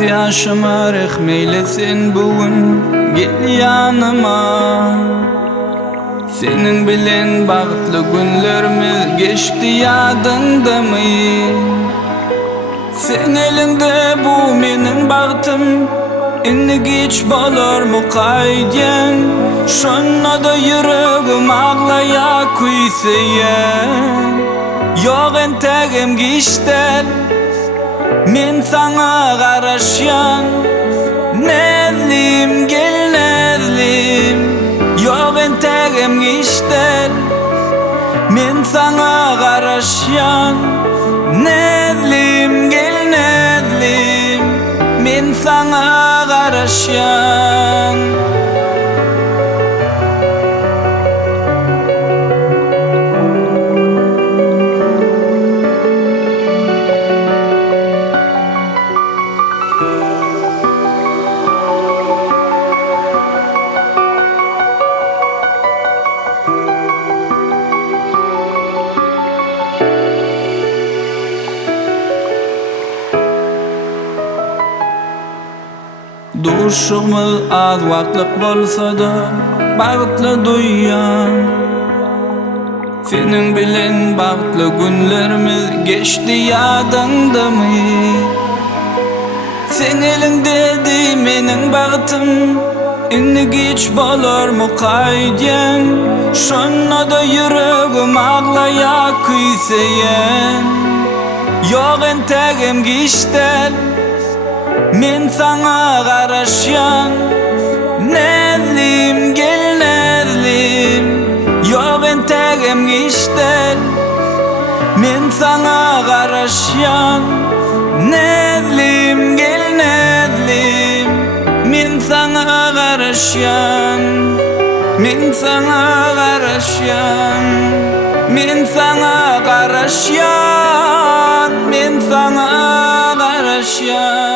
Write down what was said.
Göz yaşıma rehmeylesin bugün gel yanıma. Senin bilen bağıtlı günlerimiz geçti yadında mı? Sen elinde bu menin bağıtım, inni geç bolar mı kayden? Şonna da yüreğim ağlaya kuysayan. Yok entegim geçten, men sana garaşyan. Nezlim gel nezlim, yok entegim geçten, men sana garaşyan. Nezlim gel nezlim, men sana garaşyan. Duşumuz az vakitlik bolsa da bağıtlı duyan. Senin bilen bağıtlı günlerimiz geçti yadında mı? Sen elinde de menin bağıtım, inni geç bolar mı kayden? Şonna da yüreğim ağlaya kuysayan. Yok entegim geçten, men sana garaşyan. Nezlim gel nezlim, yok entegim geçten, men sana garaşyan. Nezlim gel nezlim, men sana garaşyan. Men sana garaşyan, men sana garaşyan, men sana garaşyan.